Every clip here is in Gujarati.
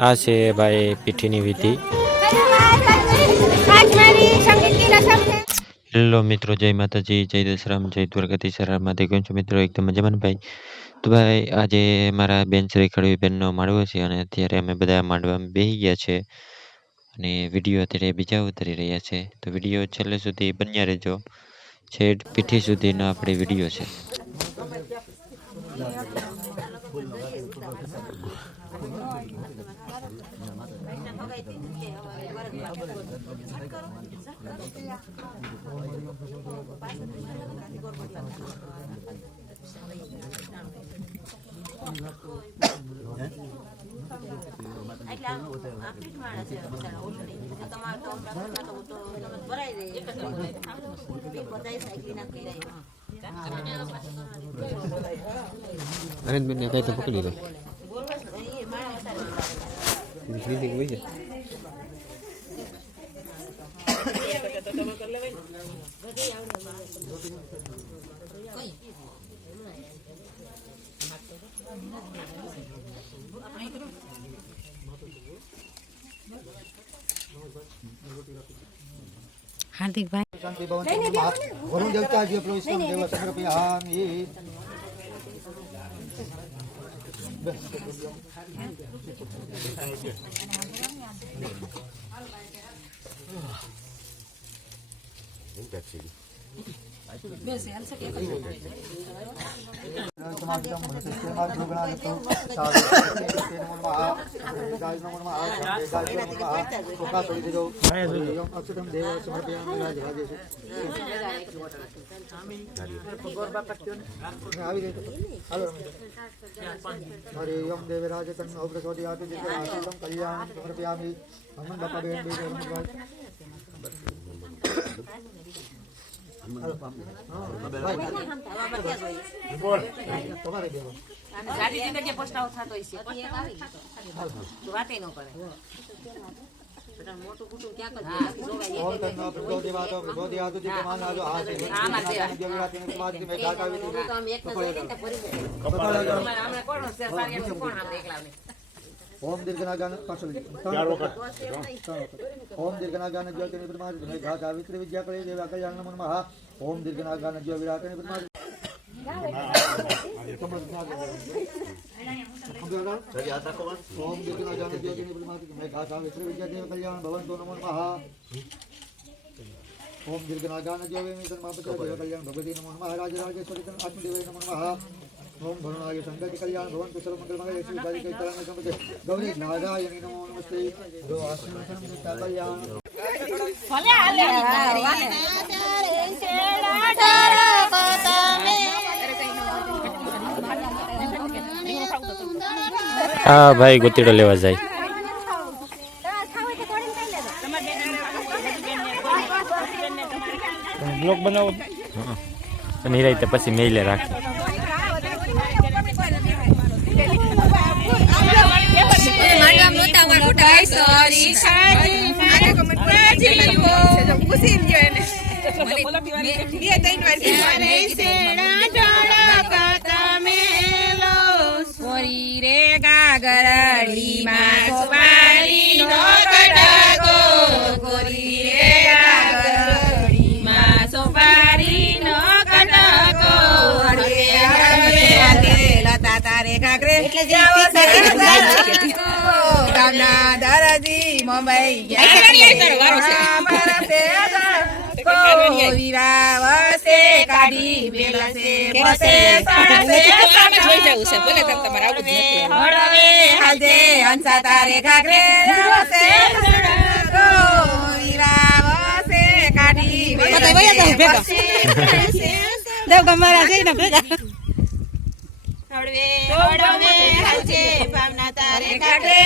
આ છે ભાઈ પીઠીની વિધિ. હેલો મિત્રો, જય માતાજી, જય દશરામ, જય દ્વારકાધીશ. રામમાંથી કેમ છો મિત્રો? એકદમ મજામાં ભાઈ. તો ભાઈ આજે મારા બેન શ્રી ખડવી બેનનો માંડવો છે અને અત્યારે અમે બધા માંડવામાં બેસી ગયા છે અને વિડીયો અત્યારે બીજા ઉતારી રહ્યા છે. તો વિડીયો છેલ્લે સુધી બન્યા રહેજો. છેડ પીઠી સુધીનો આપણે વિડીયો છે. નરેન્દ્રબેન ને કઈ તો પકડી લો. हार्दिक भाई वरुण देवता जी प्रविष्टम देव समर्पयामि. हरिओम देवराज तन्नो प्रचोदयात् दिव्यमासितं कल्याणं समर्पयामि. हनुमान बापा बेन સારી જિંદગી પસ્તાવો થતો હશે વાતે ન કરે મોટું કુટુંબ ક્યાં કરી ओम तन्नो प्रचोदयात् प्रचोदयात् दिव्यमानालो आसे देवराज कुमार में गाता हुई તો આમ એક હમણાં કોણ છે સારી કોણ આપણે એકલાને ओम दीर्घनागान पासल ओम दीर्घनागान ज्योतिनि ब्रह्मा में गाता वित्र विद्या करे देवा कल्याण नमो नमः. ओम दीर्घनागान ज्यो विराटनि ब्रह्मा ओम दीर्घनागान ज्योतिनि ब्रह्मा में गाता वित्र विद्या देवा कल्याण भवन्तु नमो नमः. ओम दीर्घनागान ज्यो विमितं मापते देवा कल्याण भगवती नमो नमः. राजराजेश्वरी आत्मदेवे नमो नमः. ओम भरुणाय संगति कल्याण भवन्तु सर्वमंगलमंगले श्री काली कल्याण समते गौरी नारायणी नमो नमस्ते. दो आसन समता कल्याण ભલે હાલે હા ભાઈ ગોતીડો લેવા જાય. બ્લોગ બનાવો નિરાય પછી મેલે રાખે. રે ગાગરડી માં સોપારી નો કટકો ગોરી રે ગાગરડી માં સોપારી નો કટકો લતા તારે ઘાઘરે જાવો ગામના દરજી મુંબઈ વિરાવસે કાઢી બેલસે બસે હળવે હાજે હંસા તારે ઘાઘરે વિરાવસે કાઢી દેવ ગમારા જઈને ભેગા હળવે હળવે હાજે પાવના તારે ઘાઘરે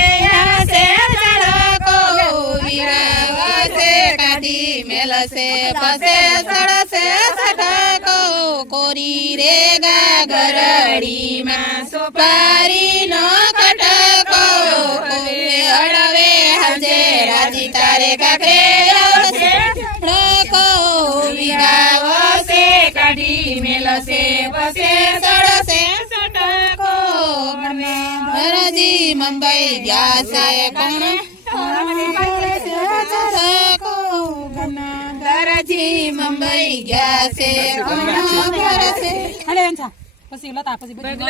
હસે ચડકો વિરાવસે કાઢી મેલસે બસે સડસે સટકો કોરી રે ગાગરડી માં સોપારી નો કટકો હળવે હાજે રાજી તારે ઘાઘરે કો વિરાવસે કાઢી મેલસે બસે સડસે સટકો મુંબઈ ગયા છે દરજી મુંબઈ ગયા છે બગલો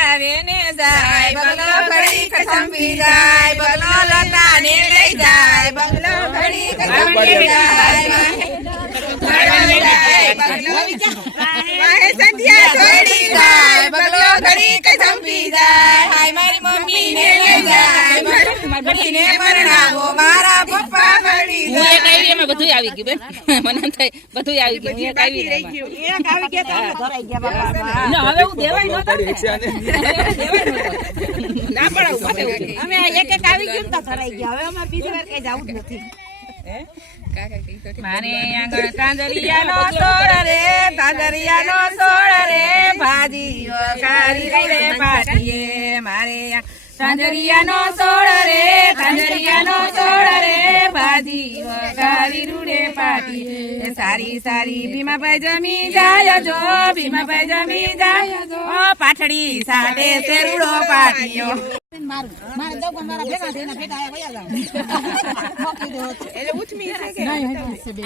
આવે ને જાય બગલો ઘડી ખસંભી જાય બગલો લતા ને લઈ જાય બગલો ઘડી ખસંભી જાય વાહે સંધ્યા છોડી જાય બગલો ઘડી ખસંભી જાય હાય મારી મમ્મી ને લઈ જાય મારી મમ્મી ને પરણાવો મારા પપ્પા મળી જાય એમાં બધું આવી ગયું બેન મને એમ થાય બધું આવી ગયું એક આવી ગયા હવે હું દેવાય નહોતા ના પડાવું અમે એક એક આવી ગયું તો ધરાઈ ગયા હવે અમારે બીજી વાર કઈ જવું જ નથી મારે આગળ તાંદરિયાનો સોળ રે તાંદરિયાનો સોળ રે ભાજી કારી રે પાટીએ મારે તાંદરિયાનો સોળ રે તાંદરિયાનો સોળ રે ભાજી કારી રૂડે પાટીએ સારી સારી ભીમાભાઈ જમી જાય જો ભીમાભાઈ જમી જાય જો પાઠડી સાડે શેરુડો પાટીયો મારે દગો મારા ભેગા થઈને ભેગા આયા વયા જાવ મોકલી દો એટલે ઉઠમી છે કે નહીં છે બે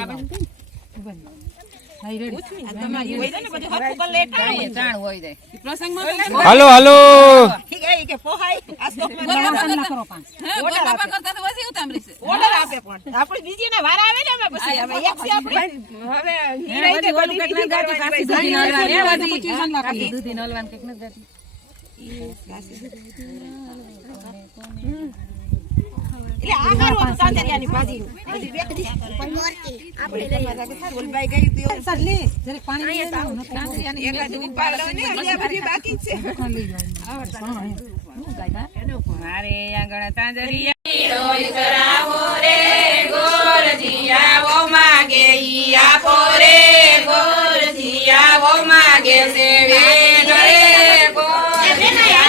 હાલો હાલો એટલે આ હારું સાંજરિયાની ભાજી બધી વેકડી આપણે બોલબાઈ ગઈ તો સરલી જરે પાણી લઈ જાવ ને સાંજરિયાની એકાદ ઉપાડો ને અહીંયા બધી બાકી છે મારે આંગણ સાંજરિયા રોઈ કરાવો રે ગોરજીયાઓ માગે ઈ આપો રે ગોરજીયાઓ માગે છે વે ગરે ગોરધિયાઓ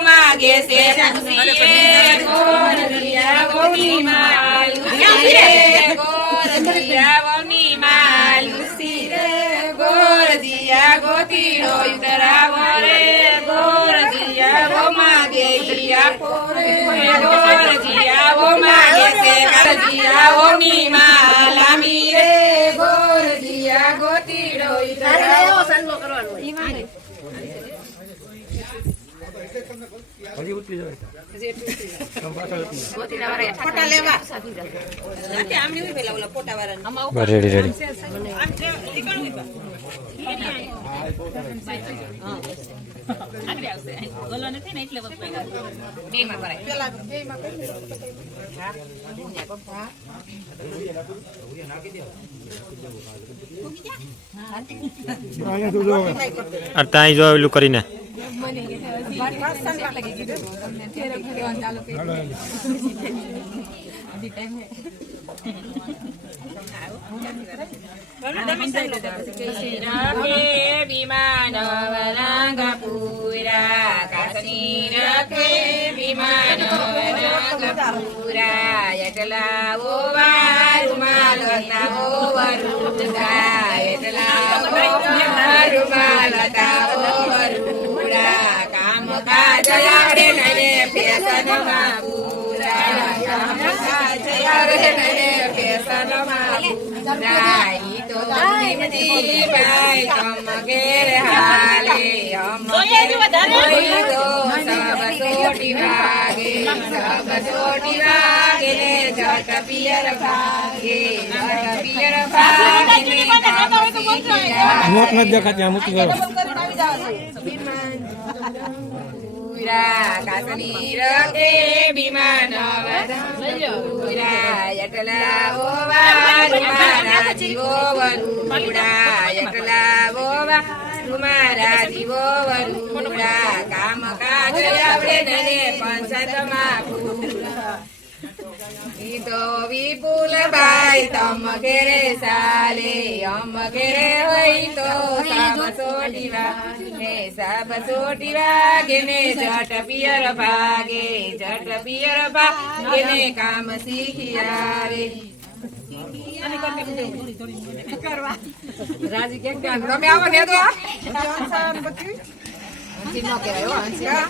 માગે છે ગોરધિયાઓની માયુસી રે ગોરધિયા ગોતીડો ઉતરાવો રે ગોરધિયાઓ માગે આપો રે ગોરધિયાઓ માગે છે ગોરધિયાઓની માલામી રે ગોરધિયા ગોતીડો ઉતરાવો રેડી રેડી ત્યાં જો એલું કરીને વિમાન વરંગપુરા કાશ્મીર વિમાન વરંગપુરા એટલા ઓ વારુમાલ તાવો વરુડા એટલા વારુમાલ તાવો વરુડા કામ કાજ આવડે નરે ફેશન બાબુરા કામ કાજ આવડે નરે ફેશન બાબુરા ઈ તો જીવજી ભાઈ તમ ઘેર હાલે હમ તો સબ છોટી વાગે ને જટ પિયર ભાગે નોટ નથી દેખાતી આ મૂકી ગયો કાશ્મીર કે વિમાન એટલા મારા જીવો વરુડા એટલા મારા જીવો વરુડા કામ કાજ આવડે નરે પંચતમાં તો વિપુલ બા જાય તમ ઘેરે ચાલે અમ ઘેરે હોય તો સાબ સોટી વાગે ને જટ પિયર ભાગે ને કામ શીખી આવે રાજી કેમ કે તમે આવો ને તો હંસી નો કહેવાય હો હંસી નો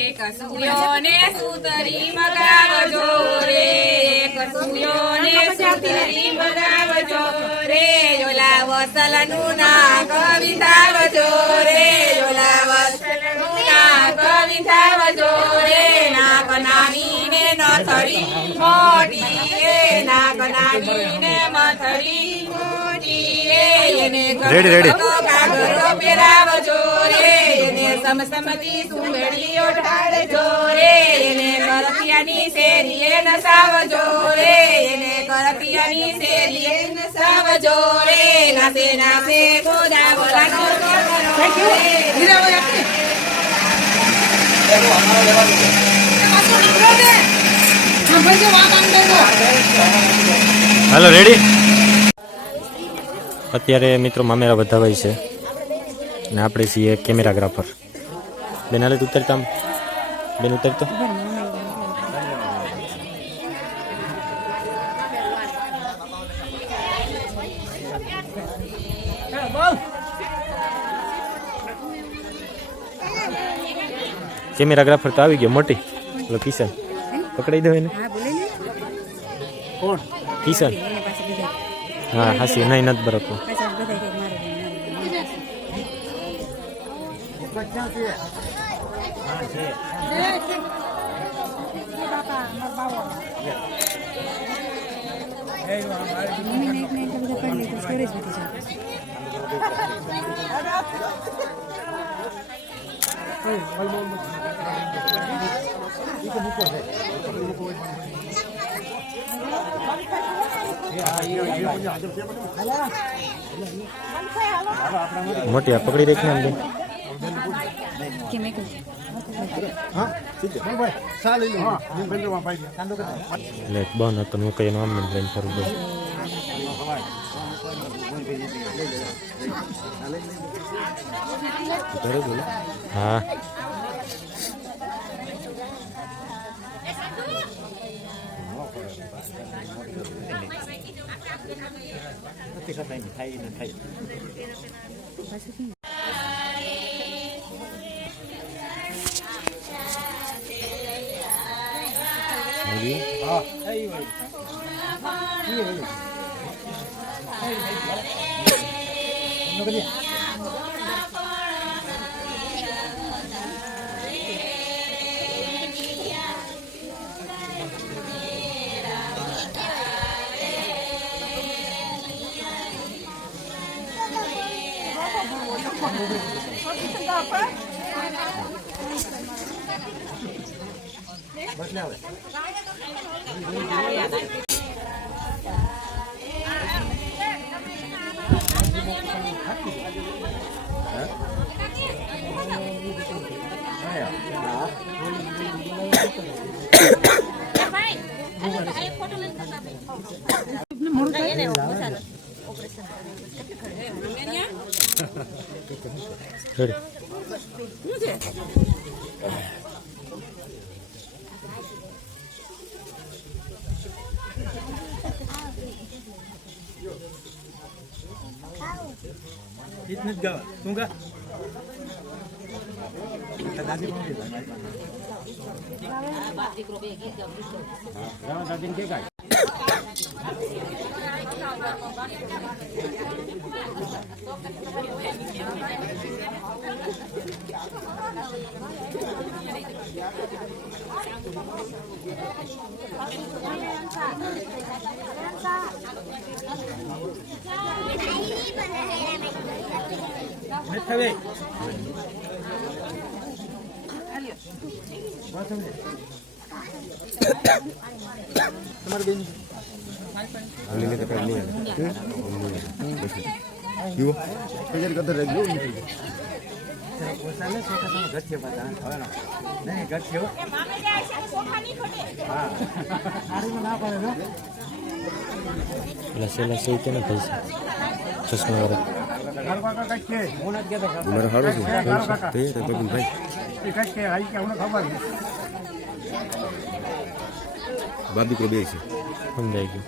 એક સૂર્યો ને સુતરી મગાવજો રે એક સૂર્યો ને સુતરી મગાવજો રે ઓલા વસલનું ના કવિતાવજો રે ઓલા વસલનું ના કવિતાવજો રે નાક નાની ને નથડી મોટી રે નાક નાની ને મથડી મોટી રે એને કાગરો પહેરાવજો રે એને સમસમતી સુંદરી ઓઢાડજો રે એને કરપિયાની શેરીએ નસાવજો રે એને કરપિયાની શેરીએ નસાવજો રે નાસે નાસે ગોદા બોલાનો હાલો રેડી. અત્યારે મિત્રો મામેરા વધાવાય છે ને આપણે છીએ કેમેરાગ્રાફર. બેન હાલે ઉતરતા બેન ઉતરતો કેમેરાગ્રાફર તો આવી ગયો મોટી. પેલો કિશન પકડાઈ દો એને. કોણ કિશન? હા હાસી નહીં નથી બરકું. મોટી આ પકડી રાખી ને બંધ હતો હું કઈ આમ લઈને ફરું ગયો. હા इतने गा तू गा दादी दादी के गाय તમારે બેન લસે કે ને પૈસા ચશ્મા વાળા મારે હાડો છે તે બબુલભાઈ બાપ દીકરો બે છે સમજાઈ ગયું.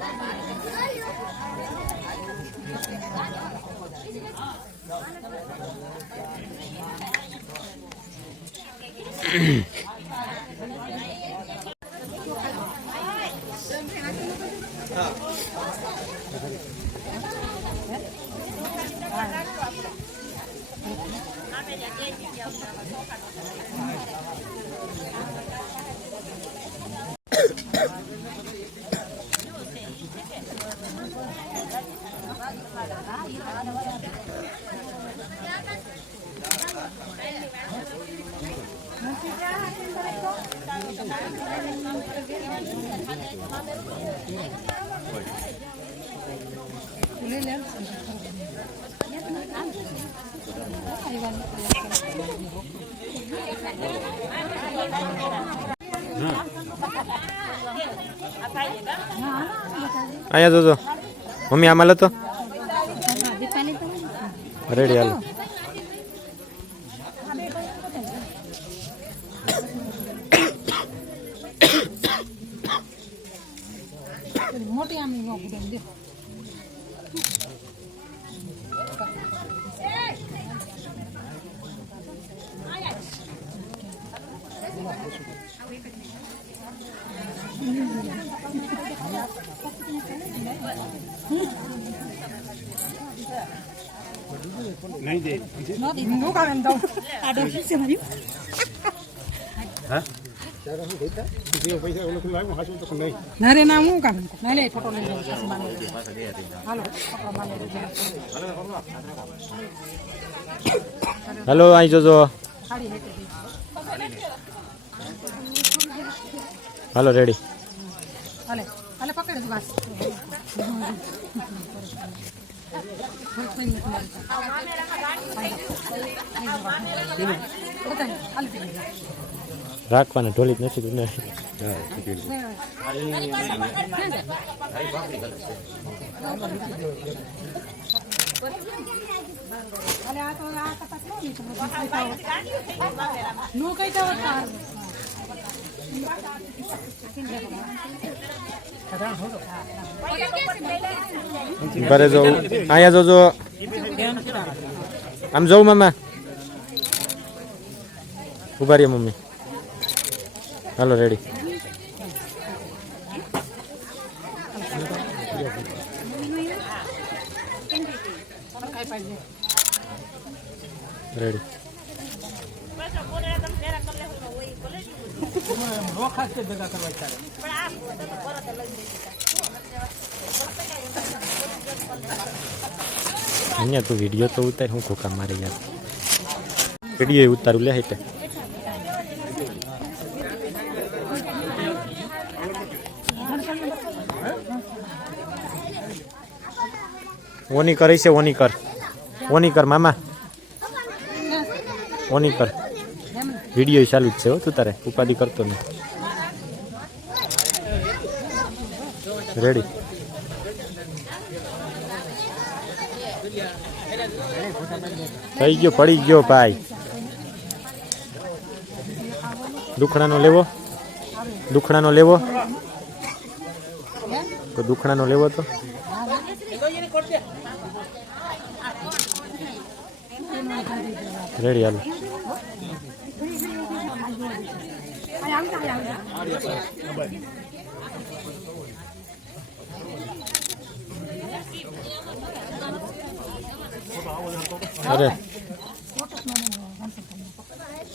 અહીંયા જોજો મમ્મી આમાં લો તો રેડી હાલો. મોટી આમી નો ગુડમ દે નહીં દે નો દી નો કામ દઉં આ દો છે મારી હા તારા હું દેતા જે પૈસા ઓલો કોઈ આવ્યો હાસું તો નહીં ના રે ના હું કામ ના લે ફોટો લઈ જાઉં હાલો હાલો અહીં જોજો હાલો રેડી હાલે હાલે પકડ દો બસ રાખવાને ઢોલી જ નથી ને નો કઈ જવા ઘરે જવું અહીંયા જોજો આમ જવું મામા ઉભા રહીએ મમ્મી હાલો રેડી રેડી અહીંયા તું વિડીયો તો ઉતાર હું ખોખા મારે યાર વિડીયો ઉતારું લે હેઠે ઓની કરી છે ઓની કર મામા ઓની કર વિડીયો ચાલુ જ છે હો તું તારે ઉપાધિ કરતો નહીં રેડી થઈ ગયો પડી ગયો ભાઈ દુખણાનો લેવો તો દુખણાનો લેવો તો રેડી હાલો અરે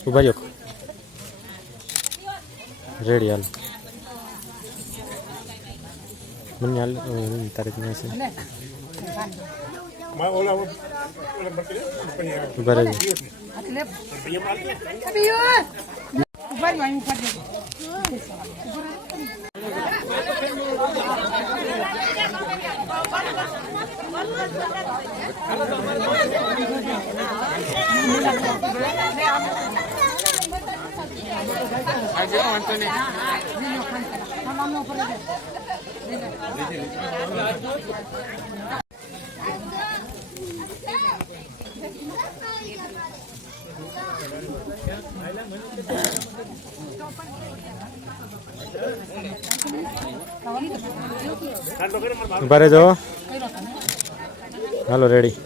ઉભા રહ્યો રેડી હાલ મને હાલ તારે ત્યાં છે ઉભા રહેજો ઉભા રહેજો. હાલો રેડી.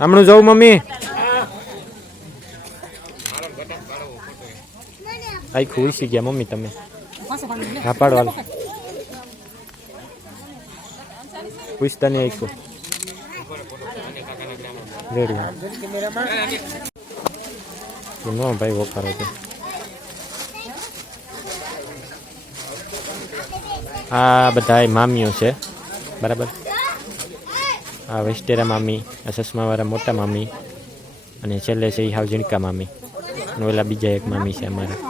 હમણાં જવું મમ્મી. આઈ ખુશી ગયા મમ્મી તમે. હા પાડો હાલો. પૂછતા નહીં આઈશું. રેડી. નો ભાઈ વખારો છે. આ બધા મામીઓ છે બરાબર. આ વેસ્ટેરા મામી, આ ચશ્માવાળા મોટા મામી અને છેલ્લે છે એ હાવ ઝીણકા મામી અને ઓલા બીજા એક મામી છે અમારા.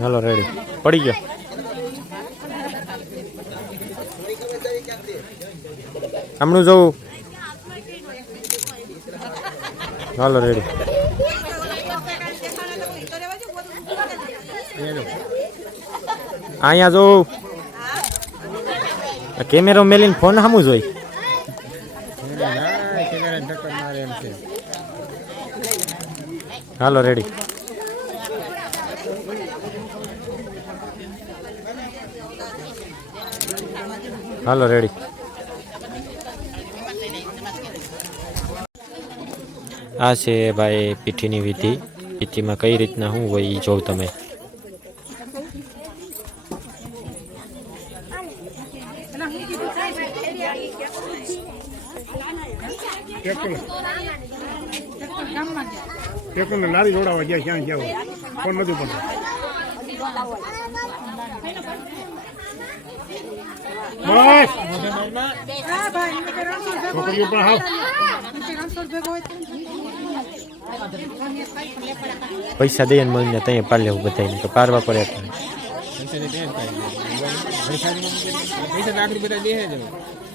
હાલો રેડી. પડી ગયો. હમણાં જવું. હાલો રેડી. અહીંયા જવું. કેમેરો મેલીને ફોન સામું જોઈ. હાલો રેડી. હાલો રેડી. આ છે ભાઈ પીઠીની વિધિ. પીઠીમાં કઈ રીતના શું હોય એ જોઉં તમે. લારી જોડાવા ગયા ક્યાં ગયા કોણ નથી પડતું. બસ છોકરીઓ પણ હાવ પૈસા દઈએ ને મળીને ત્યાં પાર લેવું બધાને તો પારવા પડે.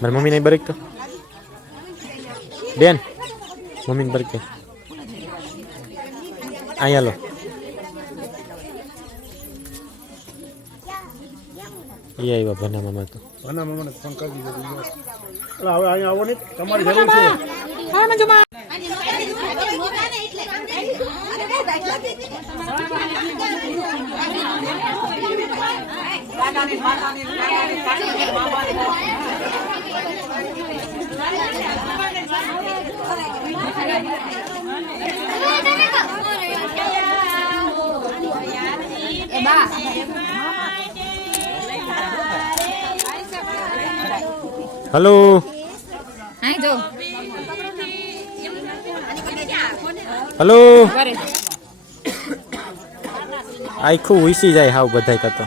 મારી મમ્મી નહીં બરેક તો બેન મમ્મીને બરેક અહીંયા લો. એ આવ્યા ભના મામા તો. ભના મામાને ફોન કરી દીધો. હવે અહીંયા આવો ને તમારી જરૂર છે. હલો. હલો. આખું ઉસી જાય હાવ બધાય કરતો.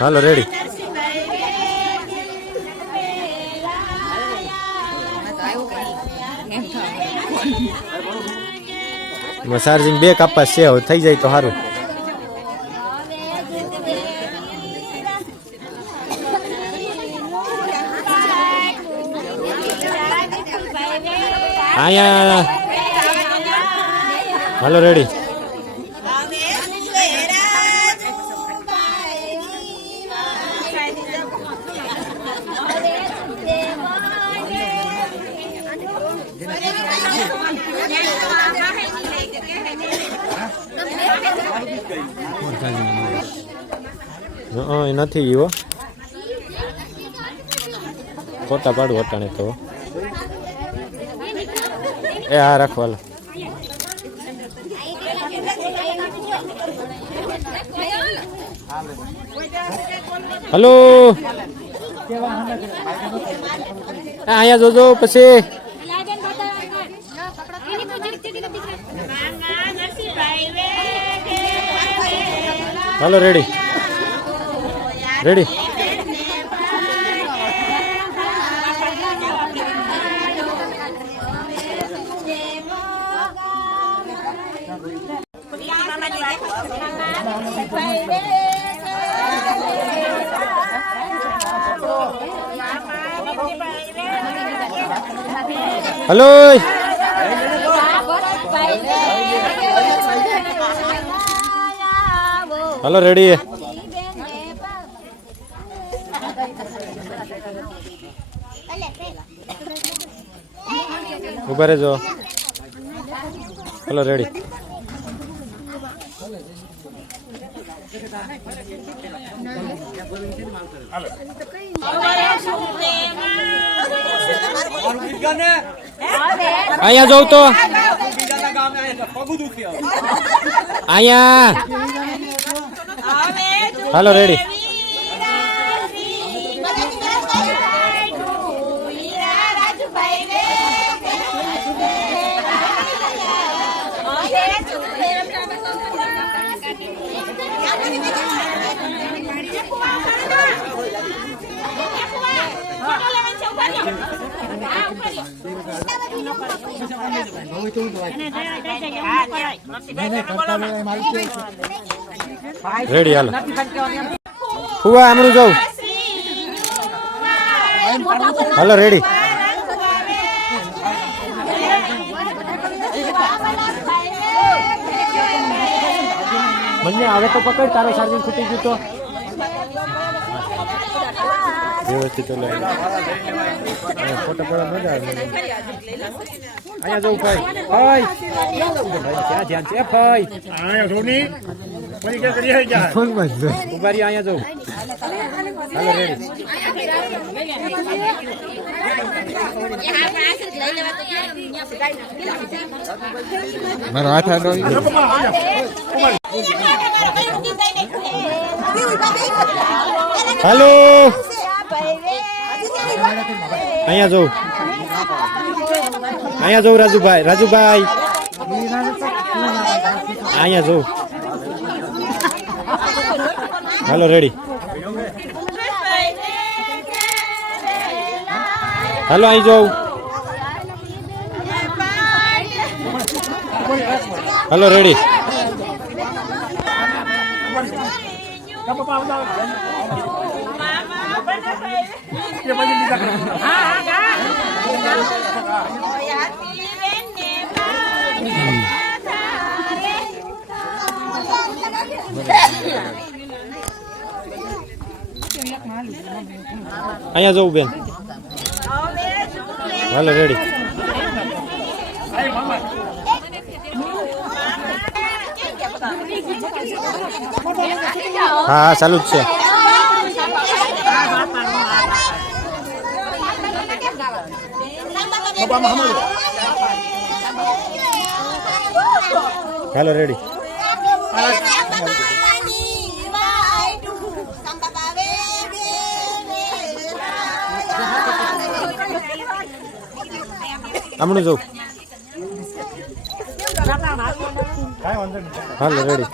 હાલો રેડી. ચાર્જિંગ 2 કપાસ છે હવે થઈ જાય તો સારું. અહીંયા હાલો રેડી. નથી એવો ફોટા પાડું અટાણે તો એ હા રાખો હાલો. હલો અહીંયા જોજો પછી હાલો ready ready. Hello hello ready. ઉભા રહેજો. Hello ready. અહીંયા જવું તો અહીંયા. હાલો રેડી. રેડી હાલો. ફુવા હમણાં જાઉં. હાલો રેડી. મને હવે તો પકડ તારો ચાર્જિંગ ખૂટી ગયું તો વ્યવસ્થિત ફોટો પડવા મજા આવે. અહીંયા જવું ભાઈ. ભાઈ ક્યાં ધ્યાન છે ભાઈ? અહીંયા સોની પછી કે કરી જાય ઉભા રહી. અહીંયા જવું. હાલો રેડી. મારો હાથ હાથ હાલો અહીંયા જવું. અહીંયા જવું રાજુભાઈ. રાજુભાઈ અહીંયા જવું. હાલો રેડી. હાલો અહીં જવું. હાલો રેડી. અહીંયા જવું બેન. હાલો રેડી. હા હા ચાલુ જ છે. હાલો રેડી. હમણાં જવું. હાલો રેડી.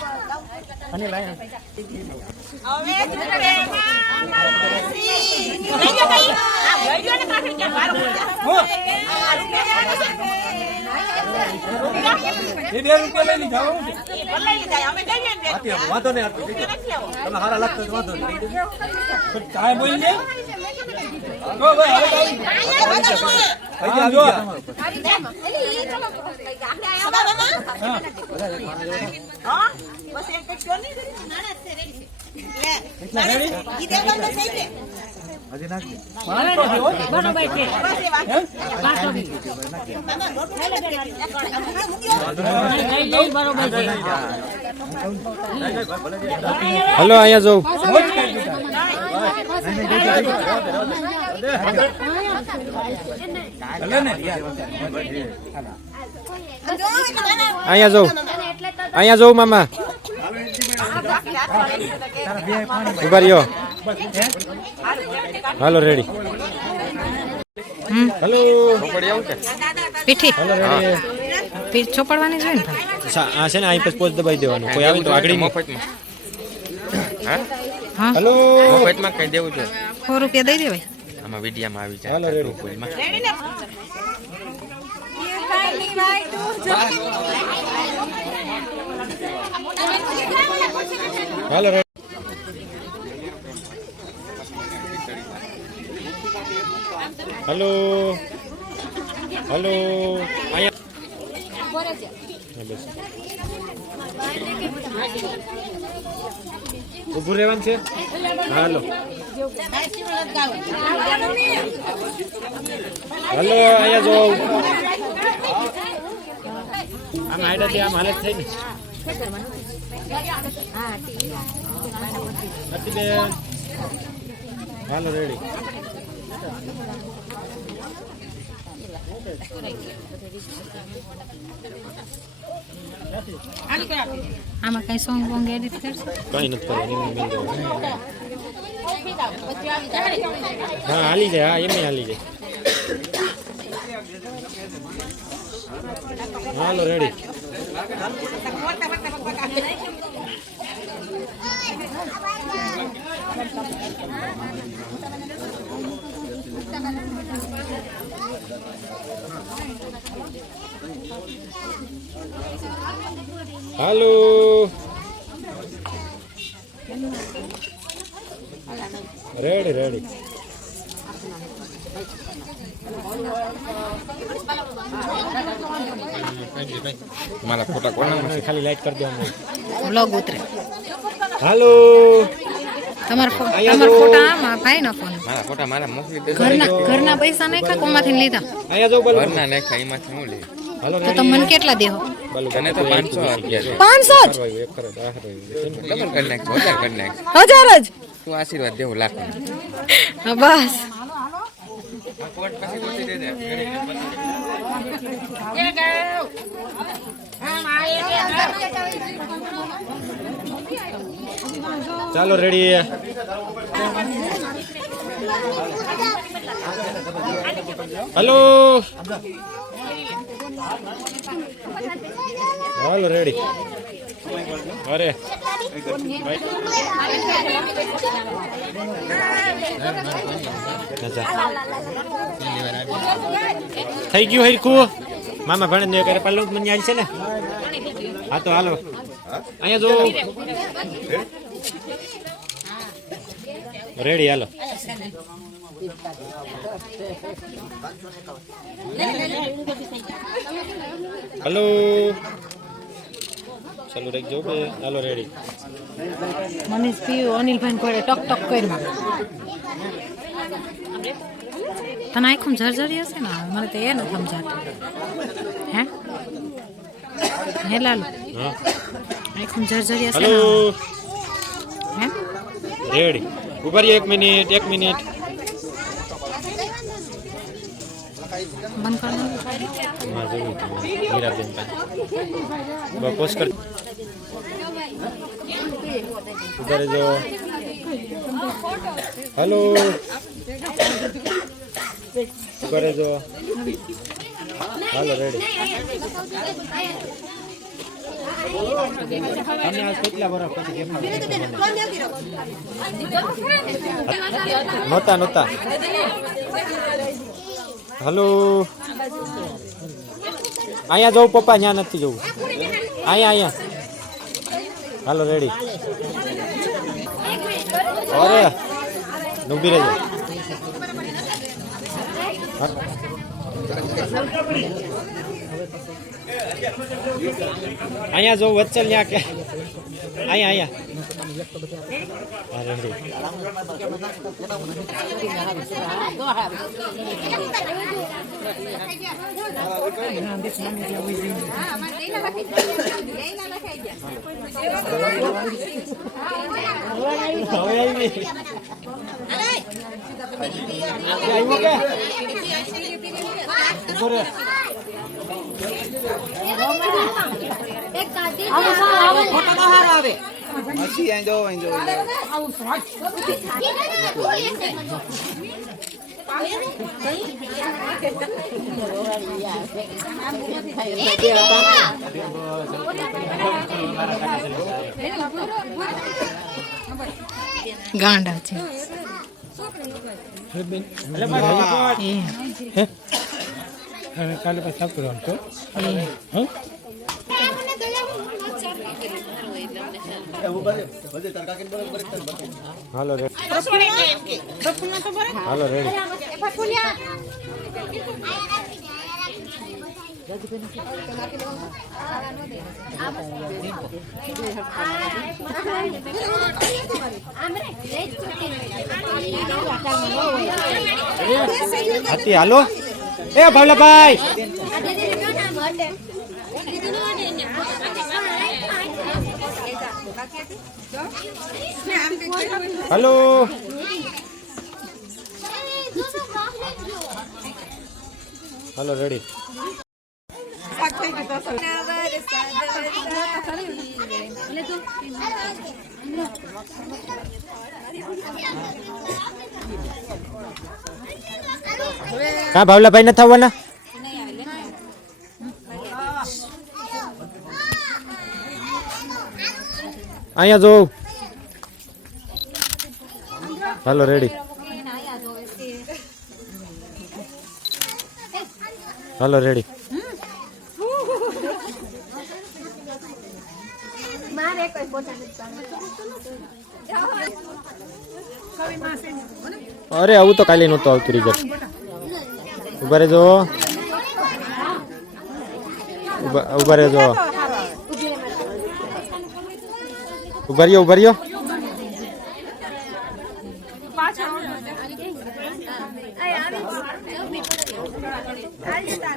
વાંધો નહીં તમે હારા લાગતો વાંધો નહીં કાંઈ બોલી લે. હલો અહીંયા જવું. અહીંયા જવું મામા ઉભા રહ્યો હાલો રેડી હેલો પીઠી હાલો રેડી પીઠ ચોપડવાની છે ને ભાઈ આ છે ને અહીં પછી પોચ દબાઈ દેવાનું કોઈ આવે તો આગળ હા હેલો મફતમાં કહી દેવું છે 100 રૂપિયા દઈ દેવાય આમાં વિડીયામાં આવી જાય હાલો રેડી હાલો રેડી હેલો હેલો ઉભું રહેવાનું છે હાલો હાલો અહીંયા જો આમ આઈડાથી આમ હાલત થઈ ને નથી બેન હાલો રેડી આમાં કઈ સોંગ બોંગ એડિટ કરશે કઈ નથી કરવાનું હા હાલી જાય હા એમ હાલી જાય હાલો રેડી હાલો રેડી રેડી મારા ફોટા કોણ ખાલી લાઈટ કરી દેવાનું વ્લોગ ઉતરે હાલો તમારા ફોટા આમાં ભાઈ ના ફોન મારા ફોટા મારા મોકલી દે ઘરના પૈસા નાખ્યા કોમાંથી લીધા અહીંયા જો બોલ ઘરના નાખા એમાંથી હું લે હાલો તો તમે મને કેટલા દેહો તને તો 500 આપ્યા છે 500 જ એક કરો ડબલ કરી નાખ 1000 કરી નાખ 1000 જ તું આશીર્વાદ દેવું લાખ હા, બસ કોટ પછી ગોતી દે ચાલો રેડી હેલો હાલો રેડી અરે થઈ ગયું હરખું મામા ભણે કરે પાલું મને યાદ છે ને હા તો હાલો અહીંયા જો રેડી હાલો હેલો ચાલુ રહી જાવ કે હાલો રેડી મનીષ પીયું અનિલભાઈ ઘોડે ટક ટક કર્યું તને આખું જર્જરી હશે ને મને તો એ નથી સમજાતું હે લાલુ હા આખું જર્જરી હશે હેલો હે રેડી ઉભા રહ્યો 1 મિનિટ 1 મિનિટ બંધ કર દો હા જોયું હીરાબેન ભાઈ પોસ્ટ કર ઉભા રહેજો હેલો ઉભા રહેજો હાલો રેડી તમને આજ કેટલા વર્ષ પછી કેમના નહોતા હલો અહીંયા જવું પપ્પા ત્યાં નથી જવું અહીંયા હાલો રેડી અરે ઊભી રહેજો અહીંયા જો વચ્ચે ત્યાં કે અહીંયા હા રેડી હવે આવી ગાંડા છે કાલે પછી સાફ કરવાનું તો હાલો હાલો રેડી હતી હાલો એ ભાવલાભાઈ હાલો હાલો રેડી કા ભાવલાભાઈ નથી આવવાના અહીંયા જો હાલો રેડી હાલો રેડી અરે આવું તો કાલે નહોતું આવતું રિઝલ્ટ ઉભા રહેજો ઉભા રહેજો ઉભા રહ્યો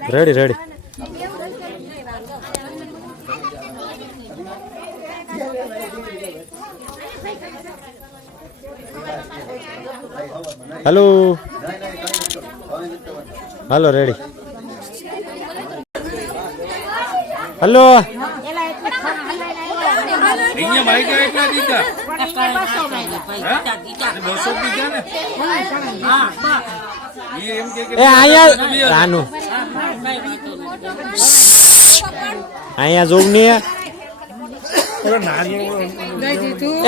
રેડી રેડી હેલો હાલો રેડી હેલો એ અહીંયા રાનું અહીંયા જોઉં ને એ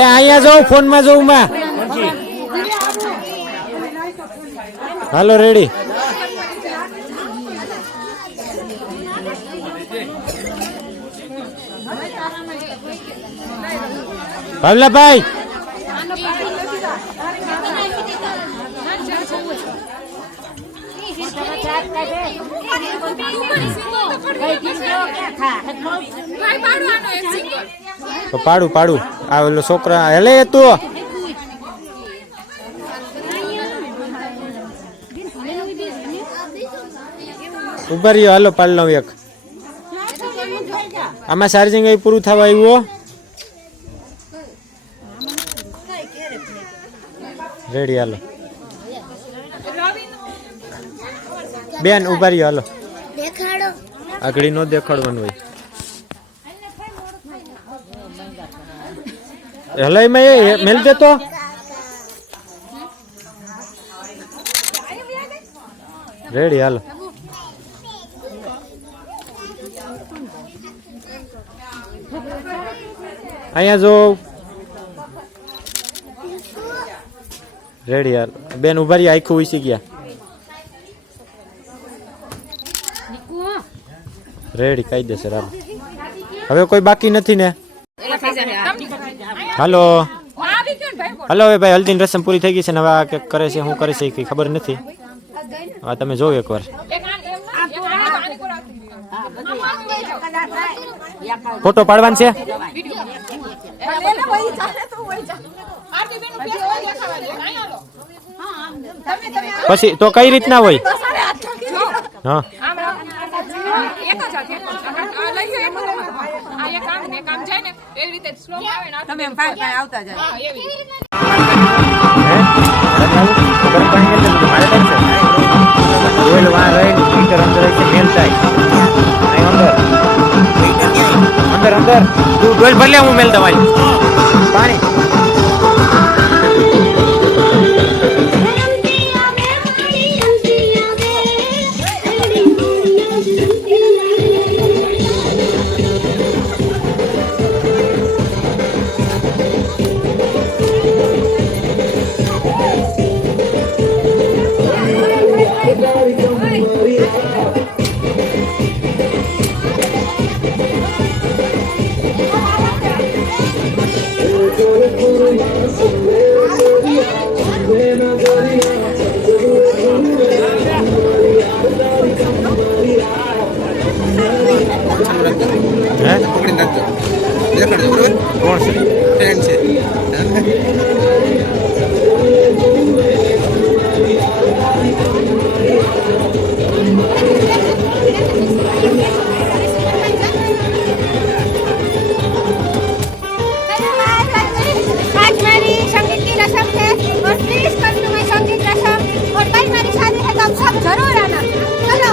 અહીંયા જોઉં ફોન માં જોઉં માં હાલો રેડી ભાવલાભાઈ તો પાડું આ ઓલો છોકરા હેલે તું ઉભા રહ્યો હાલો પાડ લઉં એક આમાં ચાર્જિંગ પૂરું થવા આવ્યું રેડી હાલો બેન ઉભા રહ્યો હાલો આગળ નો દેખાડવાનું હોય હલાઈ માં મેલ દેતો રેડી હાલો અહીંયા જો રેડી હાલ બેન ઉભા રહી આખું ઉસી ગયા રેડી કાયદેસર હાલો હવે કોઈ બાકી નથી ને હાલો હાલો હવે ભાઈ હલ્દીની રસમ પૂરી થઈ ગઈ છે ને હવે આ કે કરે છે શું કરે છે એ કઈ ખબર નથી હવે તમે જોવો એકવાર ફોટો પાડવાનો છે પછી તો કઈ રીતના હોય હા તમે આવતા જાય ગરમ પાણી મેળ દે મારે થાય છે ઓઇલ વાં રહી મીટર અંદર છે મેલ થાય અહીં અંદર અંદર તું ડોલ ભર લે હું મેલ દવાઈ પાણી પકડી નાખજો દેખાડજો બરોબર કોણ છે ફ્રેન્ડ છે आज मेरी संगीत की रस्म है और प्लीज कल तुम्हें संगीत रस्म और कल मेरी शादी है तो आप सब जरूर आना चलो।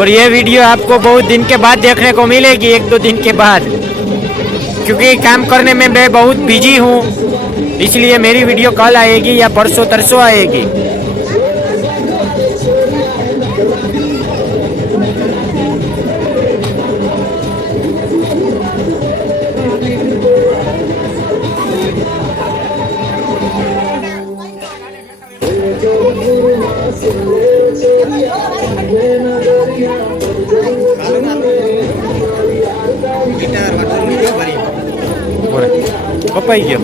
और ये वीडियो आपको बहुत दिन के बाद देखने को मिलेगी 1-2 दिन के बाद क्योंकि काम करने में मैं बहुत बिजी हूँ इसलिए मेरी वीडियो कल आएगी या परसों तरसों आएगी। કપાઈ ગયો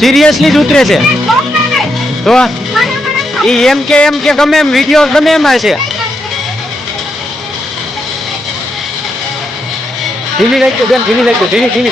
સિરિયસલી જ ઉતરે છે તો એ એમ કે ગમે એમ વિડીયો ગમે એમાં છે ઢીલી રાખજો બેન ઢીલી રાખજો ઢીલી હજી